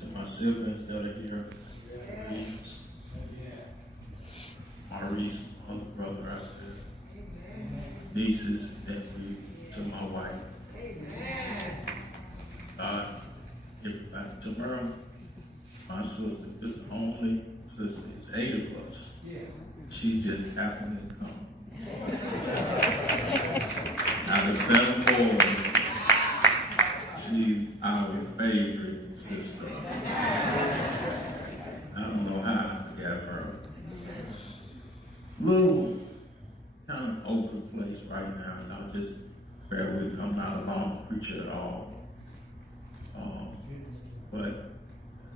To my siblings that are here, Reeves, Maurice, my other brother out there, nieces, nephew, to my wife. Tomorrow, my sister is the only sister. It's 8 of us. She just happened to come. Out of 7 boys, she's our favorite sister. I don't know how I forgot her. Little kind of over the place right now, and I'll just bear with me. I'm not a long preacher at all. But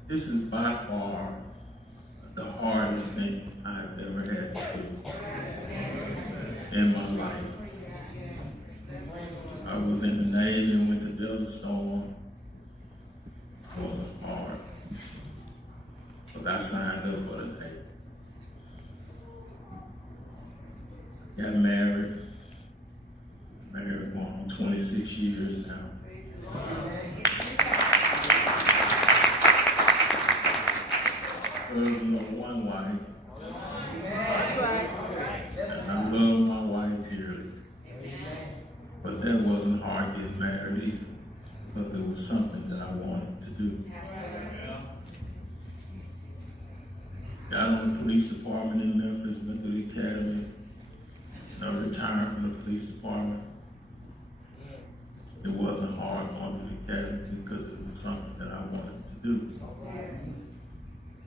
this is by far the hardest thing I've ever had to do in my life. I was in the Navy and went to build a storm. It wasn't hard, because I signed up for the Navy. Got married going on 26 years now. There's no one wife. That's right. And I love my wife dearly. But that wasn't hard getting married either, because it was something that I wanted to do. Got on the police department in Memphis, went to the academy, and I retired from the police department. It wasn't hard going to the academy because it was something that I wanted to do.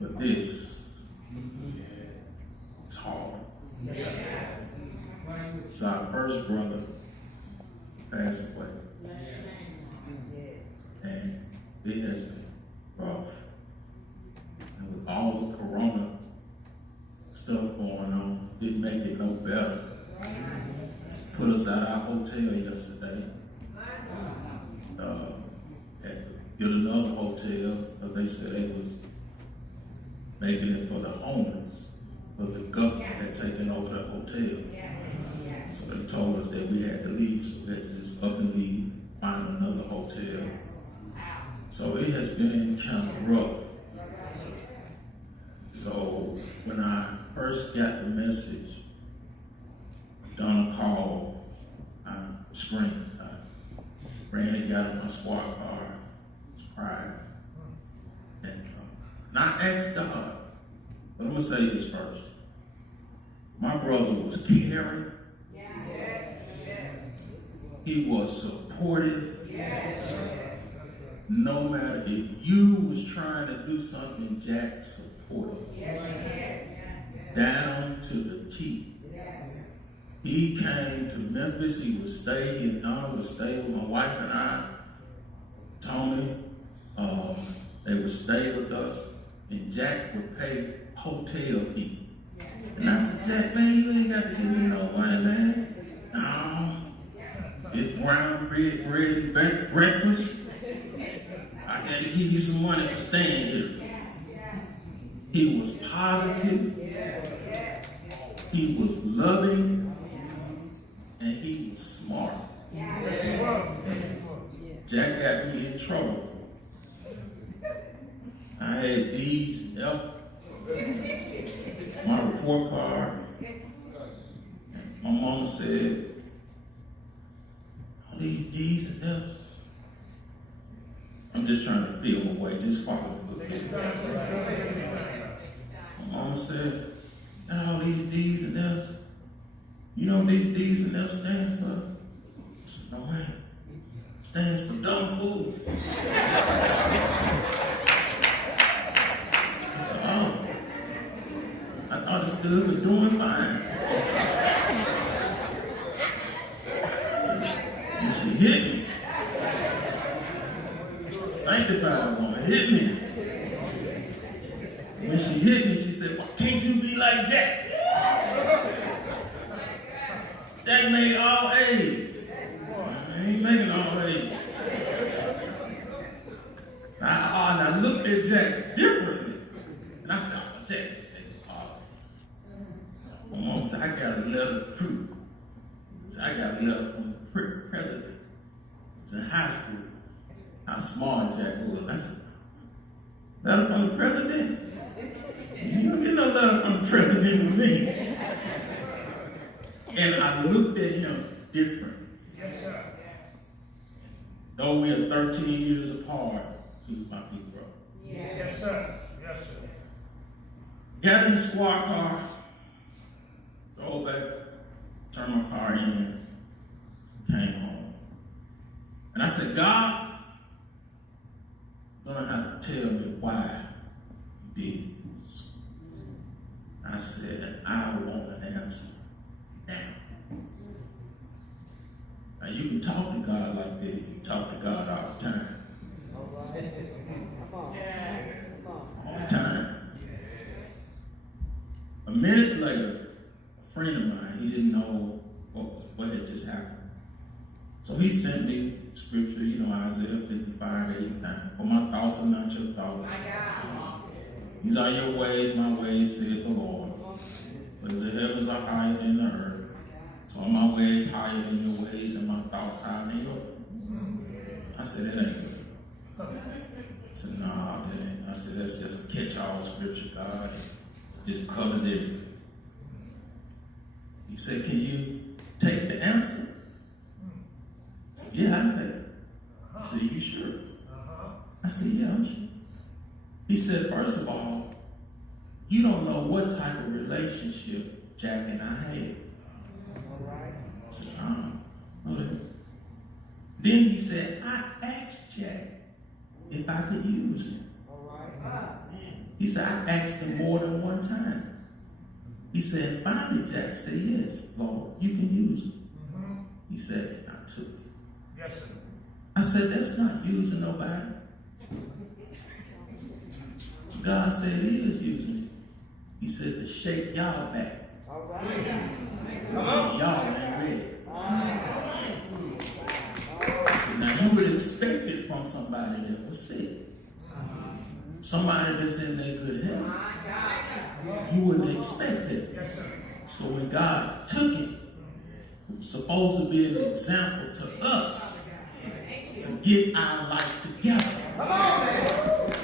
But this is hard. So our first brother passed away. And it has been rough. And with all the corona stuff going on, didn't make it no better. Put us at our hotel yesterday. Had to get another hotel because they said they was making it for the homeless, because the government had taken over the hotel. So they told us that we had to leave, so we had to just up and leave, find another hotel. So it has been kind of rough. So when I first got the message, Donna called, I screamed. I ran and got in my squad car, cried. And I asked God, but I'm going to say this first. My brother was caring. He was supportive. No matter if you was trying to do something, Jack supported. Down to the T. He came to Memphis. He would stay. He and Donna would stay with my wife and I. Tony, they would stay with us. And Jack would pay hotel fee. And I said, Jack, man, you ain't got to give me no money, man. No. It's brown bread and breakfast. I got to give you some money for staying here. He was positive. He was loving. And he was smart. Jack got me in trouble. I had D's and F, my report card. My mama said, all these D's and F's. I'm just trying to feel my way, just follow a little bit. My mama said, got all these D's and F's. You know what these D's and F's stands for? I said, no man. Stands for dumb fool. I thought it stood for doing fine. And she hit me. Sanctified woman hit me. When she hit me, she said, well, can't you be like Jack? Jack made all A's. I ain't making all A's. I looked at Jack differently. And I said, oh, Jack. My mom said, I got a letter of proof. So I got a letter from the president. It was in high school. How smart Jack was. I said, Letter from the president? You don't get no letter from the president with me. And I looked at him different. Yes, sir. Though we are 13 years apart, he was my big brother. Yes, sir. Yes, sir. Got in the squad car, drove back, turned my car in, came home. And I said, God, you're going to have to tell me why you did this. I said, I want an answer now. Now you can talk to God like that if you talk to God all the time. All the time. A minute later, a friend of mine, he didn't know what had just happened. So he sent me scripture, Isaiah 55, 89. For my thoughts are not your thoughts. These are your ways, my ways, saith the Lord. For as the heavens are higher than the earth, so are my ways higher than your ways, and my thoughts higher than yours. I said, it ain't good. I said, nah, that ain't. I said, that's just a catch-all scripture, God. It just covers it. He said, can you take the answer? I said, yeah, I can take it. I said, you sure? I said, yeah, I'm sure. He said, first of all, you don't know what type of relationship Jack and I had. I said, okay. Then he said, I asked Jack if I could use him. He said, I asked him more than one time. He said, finally Jack said, yes, Lord, you can use him. He said, and I took it. Yes, sir. I said, that's not using nobody. God said he is using it. He said to shake y'all back. Y'all ain't ready. So now you would expect it from somebody that was sick. Somebody that's in their good health. You wouldn't expect it. Yes, sir. So when God took it, it was supposed to be an example to us to get our life together.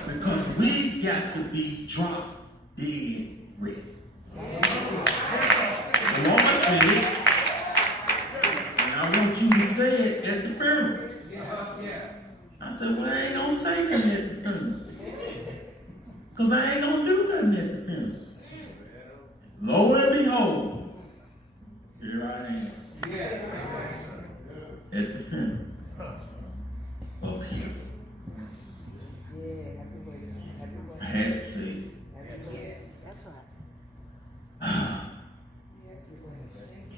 Because we got to be drop dead ready. The Lord said, and I want you to say it at the funeral. I said, well, I ain't going to say nothing at the funeral. Because I ain't going to do nothing at the funeral. Lo and behold, here I am. At the funeral. Up here. I had to say it. That's right.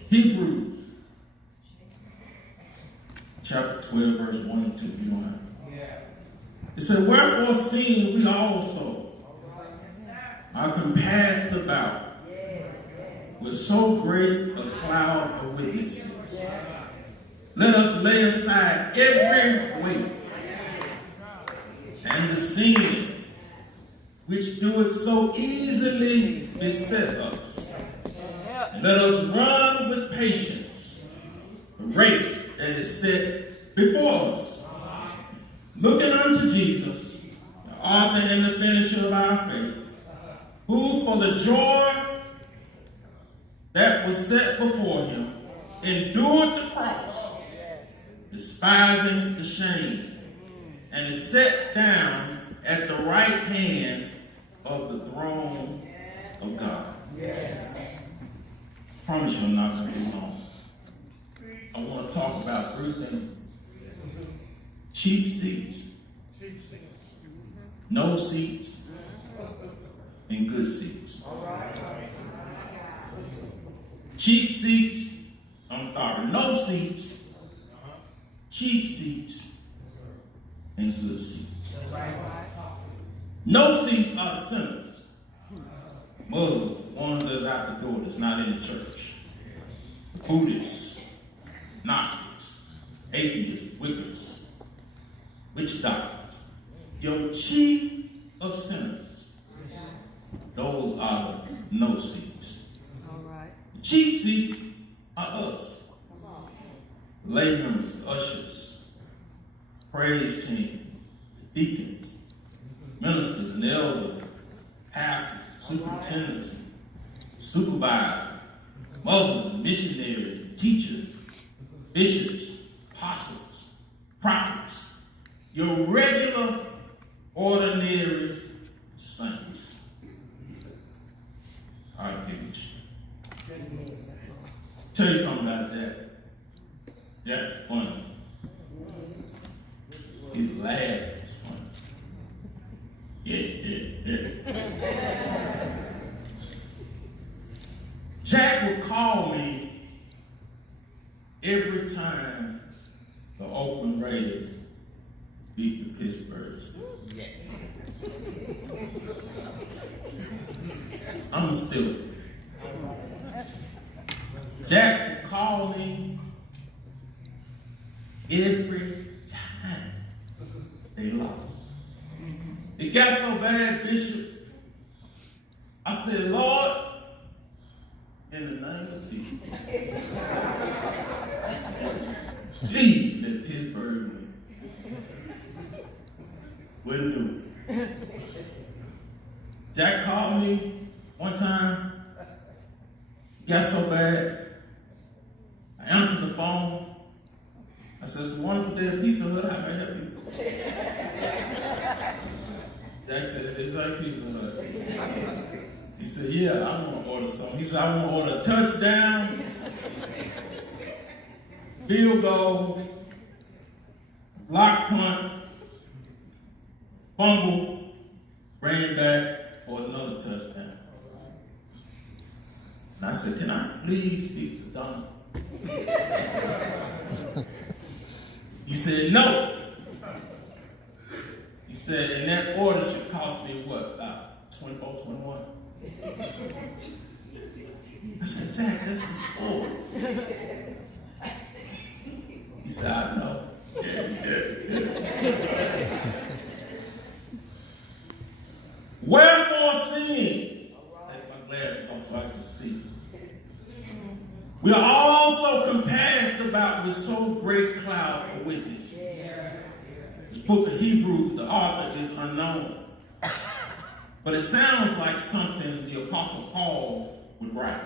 Hebrews chapter 12, verse 1 and 2. You know how. It said, wherefore seeing we also are compassed about with so great a cloud of witnesses, let us lay aside every weight and the sin which doeth so easily beset us. And let us run with patience the race that is set before us, looking unto Jesus, the author and the finisher of our faith, who for the joy that was set before him endured the cross, despising the shame, and is set down at the right hand of the throne of God. I promise you I'm not going to be long. I want to talk about three things. Cheap seats, no seats, and good seats. Cheap seats, no seats, cheap seats, and good seats. No seats are the sinners. Muslims, ones that's out the door, that's not in the church. Buddhists, Gnostics, atheists, Wiccans, witch doctors. Your chief of sinners. Those are the no seats. The chief seats are us. Lay members, ushers, praise team, deacons, ministers and elders, pastors, superintendents, supervisors, mothers and missionaries and teachers, bishops, apostles, prophets, your regular, ordinary saints. All right, people. Tell you something about Jack. Jack, funny. His laugh is funny. Yeah. Jack would call me every time the Oakland Raiders beat the Pittsburgh Steelers. I'm still. Jack would call me every time they lost. It got so bad, Bishop, I said, Lord, in the name of Jesus, please let Pittsburgh win. Wouldn't do it. Jack called me one time. It got so bad. I answered the phone. I said, it's a wonderful day at Pizza Hut. How can I help you? Jack said, it's like Pizza Hut. He said, yeah, I want to order something. He said, I want to order a touchdown, field goal, block punt, fumble, bring it back, or another touchdown. And I said, can I please speak to Donald? He said, no. He said, and that order should cost me what, about $24, $21? I said, Jack, that's the score. He said, I know. Wherefore seeing, take my glasses on so I can see. We are also compassed about with so great cloud of witnesses. This book of Hebrews, the author is unknown. But it sounds like something the Apostle Paul would write.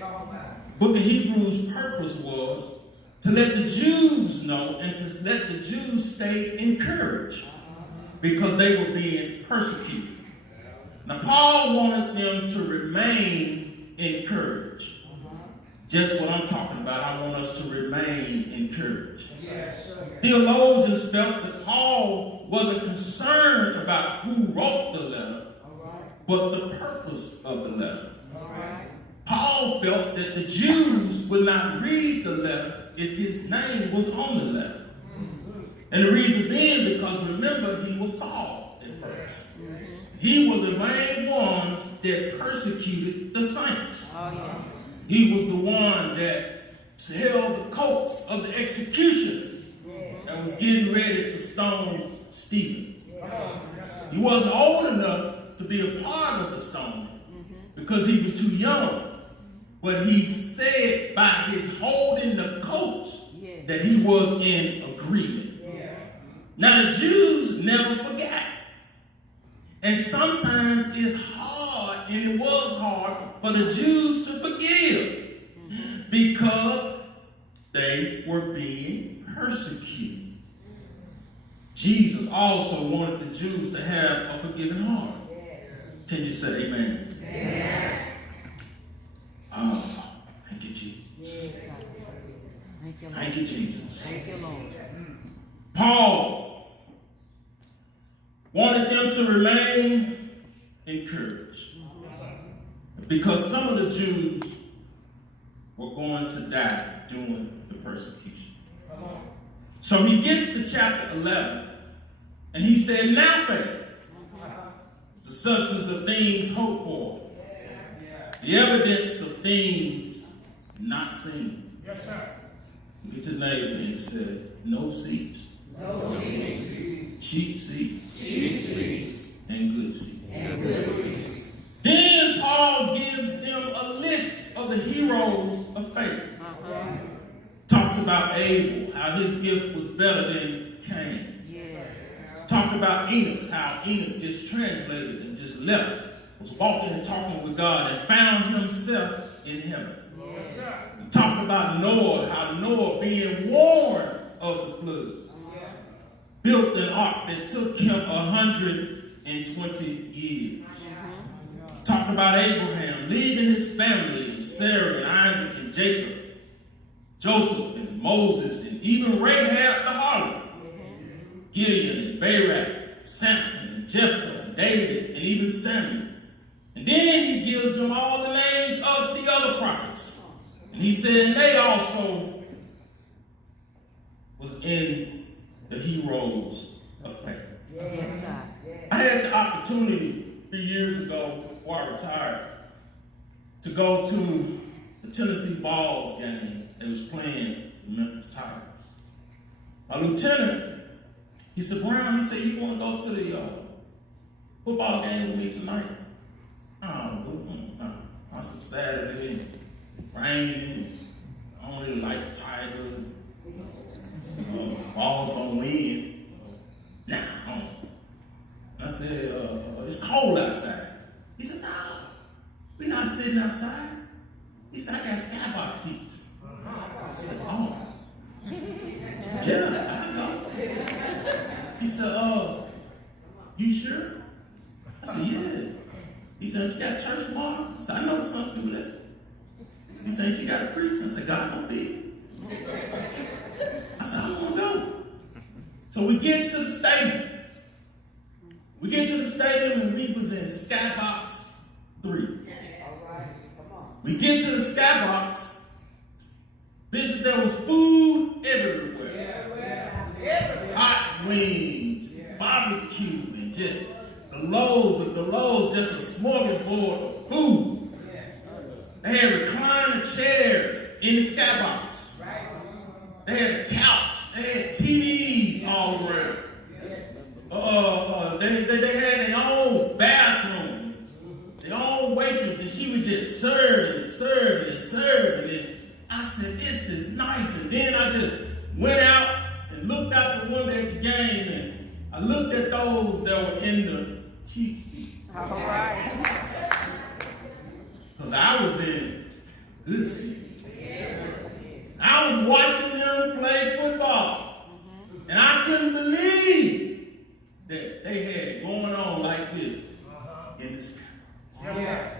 The book of Hebrews' purpose was to let the Jews know and to let the Jews stay encouraged because they were being persecuted. Now, Paul wanted them to remain encouraged. Just what I'm talking about. I want us to remain encouraged. Theologians felt that Paul wasn't concerned about who wrote the letter, but the purpose of the letter. Paul felt that the Jews would not read the letter if his name was on the letter. And the reason being because, remember, he was Saul at first. He was the main ones that persecuted the saints. He was the one that held the coats of the executioners that was getting ready to stone Stephen. He wasn't old enough to be a part of the stoning because he was too young. But he said by his holding the coats that he was in agreement. Now the Jews never forgot. And sometimes it's hard, and it was hard, for the Jews to forgive because they were being persecuted. Jesus also wanted the Jews to have a forgiving heart. Can you say amen? Amen. Oh, thank you, Jesus. Thank you, Jesus. Thank you, Lord. Paul wanted them to remain encouraged because some of the Jews were going to die during the persecution. So he gets to chapter 11 and he said, now faith is the substance of things hoped for, the evidence of things not seen. Yes, sir. Look at your neighbor and said, no seats. No seats. Cheap seats. Cheap seats. And good seats. And good seats. Then Paul gives them a list of the heroes of faith. Talks about Abel, how his gift was better than Cain. Yeah. Talk about Enoch, how Enoch just translated and just left, was walking and talking with God and found himself in heaven. Yes, sir. We talked about Noah, how Noah, being warned of the flood, built an ark that took him 120 years. Talked about Abraham leaving his family and Sarah and Isaac and Jacob, Joseph and Moses and even Rahab the harlot, Gideon and Barak, Samson and Jephthah and David and even Samuel. And then he gives them all the names of the other prophets. And he said, and they also was in the heroes of faith. Yes, God. I had the opportunity 3 years ago, before I retired, to go to the Tennessee Vols game they was playing the Memphis Tigers. A lieutenant, he said, Brown, he said, you want to go to the football game with me tonight? I said, Saturday, and raining, I don't really like the Tigers. Balls gonna win. Nah, I don't. I said, it's cold outside. He said, nah, we're not sitting outside. He said, I got skybox seats. I said, oh. Yeah, I go. He said, you sure? I said, yeah. He said, you got church tomorrow? I said, I know the Sunday school lesson. He said, you got to preach. I said, God gonna feed you. I said, I want to go. So we get to the stadium. We get to the stadium and we was in Skybox 3. All right, come on. We get to the Skybox. Bishop, there was food everywhere. Hot wings, barbecue, and just the loaves of the loaves, just a smorgasbord of food. They had recliner chairs in the Skybox. They had a couch. They had TVs all around. They had their own bathroom, their own waitress, and she would just serve and serve and serve. And I said, this is nice. And then I just went out and looked out the window at the game, and I looked at those that were in the cheap seats. All right. Because I was in good seats. I was watching them play football. And I couldn't believe that they had it going on like this in the sky.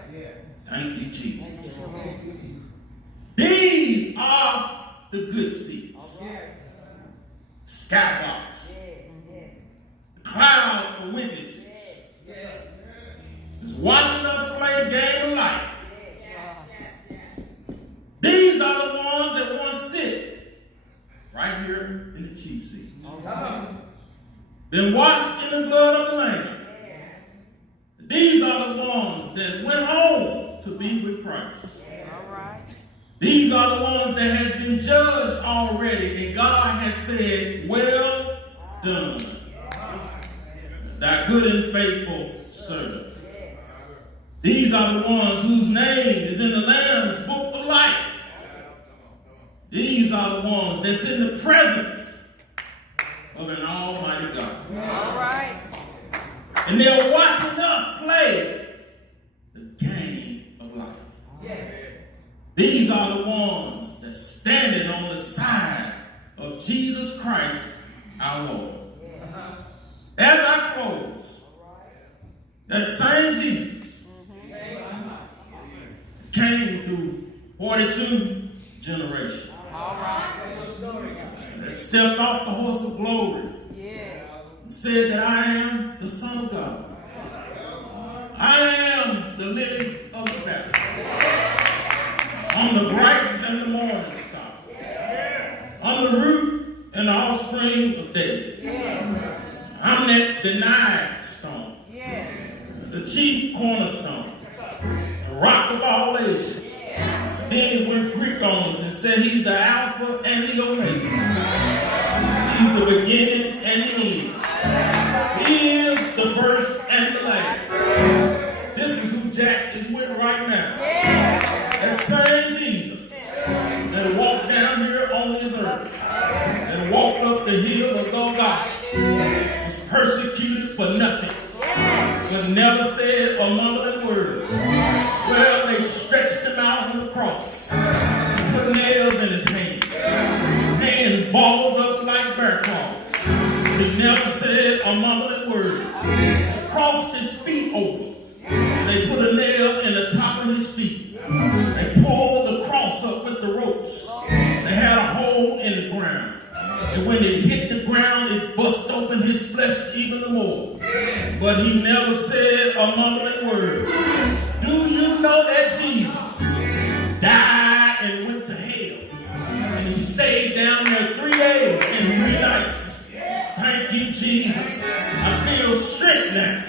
Thank you, Jesus. These are the good seats. Skybox. The crowd of witnesses is watching us play the game of life. These are the ones that want to sit right here in the chief seats. Been washed in the blood of the Lamb. These are the ones that went home to be with Christ. These are the ones that has been judged already, and God has said, well done, thy good and faithful servant. These are the ones whose name is in the Lamb's book of life. These are the ones that's in the presence of an almighty God. All right. And they're watching us play the game of life. These are the ones that's standing on the side of Jesus Christ, our Lord. As I close, that same Jesus came through 42 generations. That stepped off the horse of glory and said that I am the Son of God. I am the lily of the valley. I'm the bright and the morning star. I'm the root and the offspring of David. I'm that denied stone. The chief cornerstone. The rock of all ages. Then he went Greek on us and said he's the Alpha and the Omega. He's the beginning and the end. He is the first and the last. This is who Jack is with right now. That same Jesus that walked down here on this earth and walked up the hill of Golgotha was persecuted persecuted for nothing, but never said a mumbling word. Well, they stretched him out on the cross, put nails in his hands balled up like bear claws. He never said a mumbling word. Crossed his feet over. They put a nail in the top of his feet. They pulled the cross up with the ropes. They had a hole in the ground. And when it hit the ground, it bust open his flesh even more. But he never said a mumbling word. Do you know that Jesus died and went to hell? And he stayed down there 3 days and 3 nights. Thank you, Jesus. I feel strength now.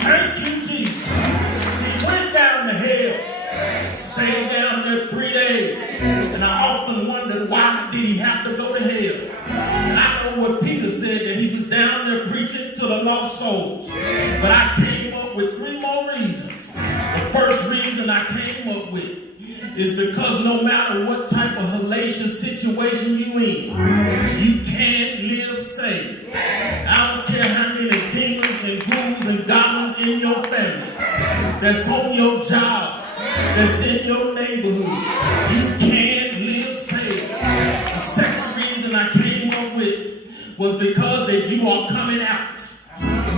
Thank you, Jesus. He went down to hell, stayed down there 3 days. And I often wondered, why did he have to go to hell? And I know what Peter said, that he was down there preaching to the lost souls. But I came up with 3 more reasons. The first reason I came up with is because no matter what type of hellacious situation you in, you can't live saved. I don't care how many demons and ghouls and goblins in your family, that's on your job, that's in your neighborhood, you can't live saved. The second reason I came up with was because that you are coming out.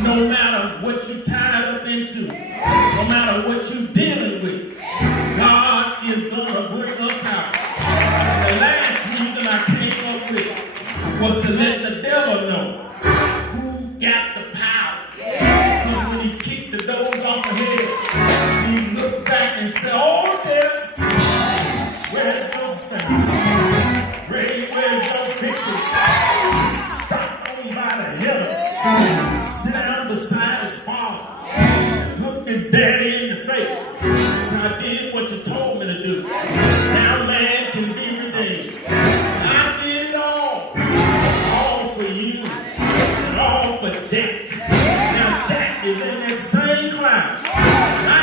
No matter what you're tied up into, no matter what you're dealing with, God is going to bring us out. The last reason I came up with was to let the devil know who got the power. Because when he kicked the doors off the head, he looked back and said, oh, death, where's your strength? Where's your victory? Stop on by the heaven. Sit down beside his father. Look his daddy in the face. So I did what you told me to do. Now man can be redeemed. I did it all. All for you. And all for Jack. Now Jack is in that same cloud. I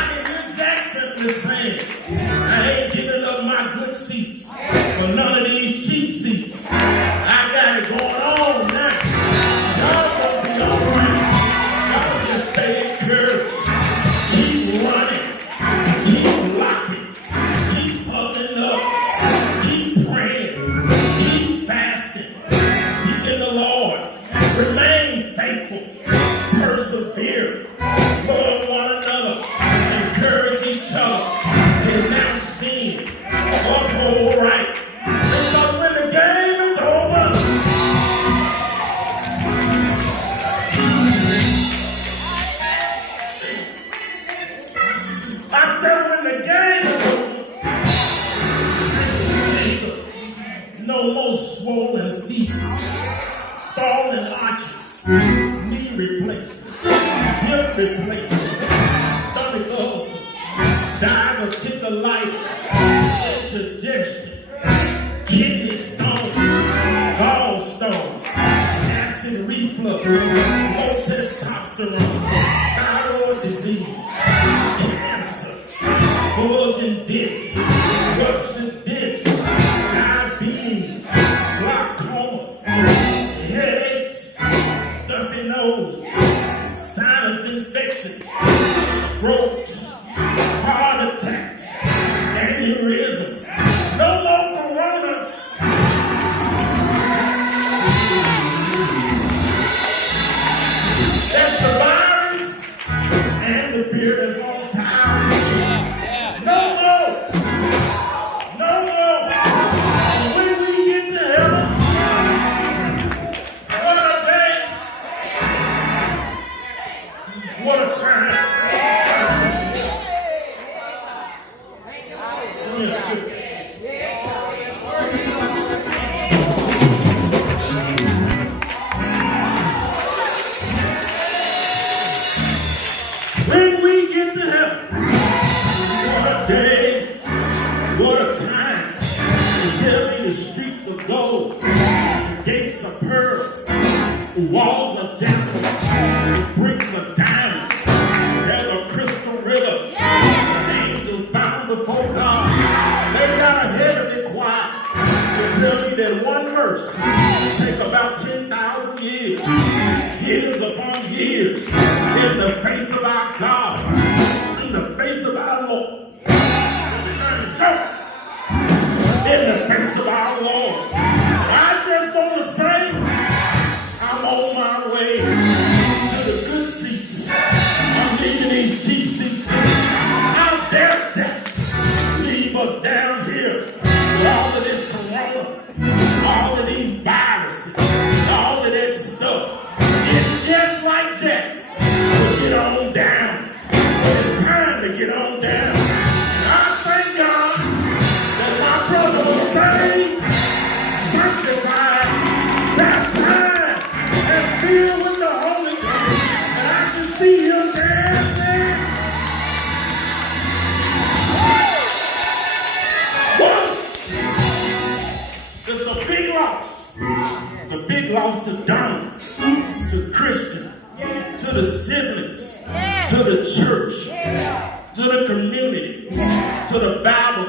can hear Jack simply saying, I ain't giving up my good seats for none of these cheap seats. I got it going on now. Y'all gonna be alright. Y'all just stay encouraged. Keep running. Keep locking. Keep hugging up. Keep praying. Keep fasting. Seeking the Lord. Remain faithful. Persevere. Love one another. Encourage each other. Denounce sin. Uphold right. Because when the game is over, I said when the game is over, no more swollen feet, falling arches, knee replacements, hip replacements, stomach ulcers, diverticulitis, indigestion, kidney stones, gallstones, acid reflux, low testosterone, thyroid disease, cancer, bulging disc, ruptured disc, diabetes, glaucoma, headaches, stuffy nose, sinus infections, strokes, heart attacks, aneurysm. No more corona. That's the virus and the beer that's on time. No more. No more. When we get to heaven, what a day. What a time. Yes, sir. When we get to heaven, what a day, what a time. You tell me the streets of gold, the gates of pearl, the walls of jasper, the bricks of diamonds. There's a crystal river, angels bound before God. They got a heavenly choir to tell me that one verse will take about 10,000 years upon long years in the face of our God, in the face of our Lord. In the face of our Lord. And I just want to say, I'm on my way to the good seats. I'm leaving these cheap seats. How dare Jack leave us down here with all of this corona, all of these viruses, all of that stuff. It's just like Jack. We'll get on down. But it's time to get on down. And I thank God that my brother was saved, sanctified, baptized, and filled with the Holy Ghost. And I can see him dancing. Whoa! It's a big loss. It's a big loss to Donald, to Christian, to the siblings, to the church, to the community, to the Bible